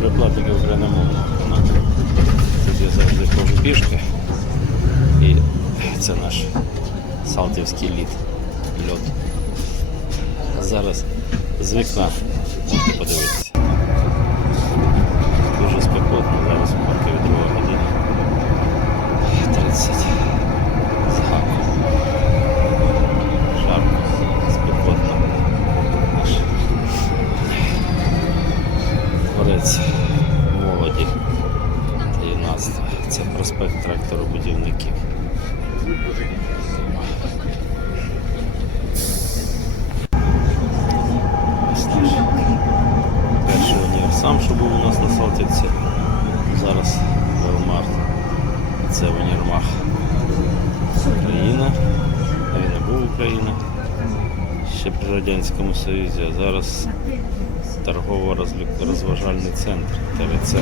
перекладників не можна. Тут я завжди ходжу пішки. І це наш Салтівський лід. Льот. Зараз з вікна можете подивитися. Дуже спекотно, зараз у паркові друга година. 30. Згадно. Жарко, спекотно. Наш Творець молоді та юнацтва. Це проспект тракторобудівників. Ось наш перший універсам, що був у нас на Салтівці. Зараз Велмарт. Це універмаг. Україна. Він не був Україна. Ще при Радянському Союзі, а зараз торгово-розважальний центр, ТРЦ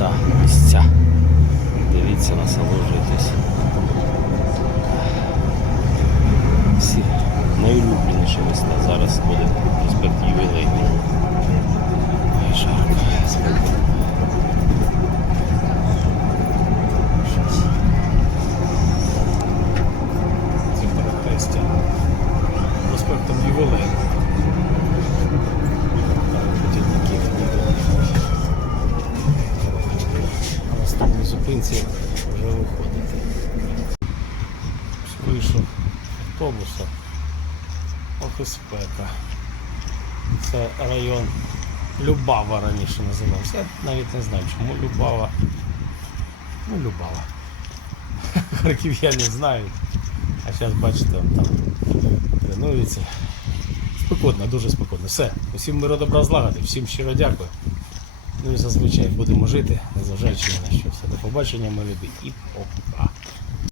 міста, місця. Дивіться, насолоджуйтесь. Всі найулюбленіші міста зараз буде проспект ювілейний. Жарко. Перехрестя проспектом Ювелей. Зупинці вже виходити. Вийшов автобуса. Ох. Це район Любава раніше називався. Я навіть не знаю, чому Любава. Ну, Любава. Харків'яни знають. А зараз бачите, там тренується. Спекотно, дуже спекотно. Все. Усім миру добра злагоди, всім щиро дякую. Ну і зазвичай будемо жити, незважаючи на що. Все. До побачення, мої любі і пока.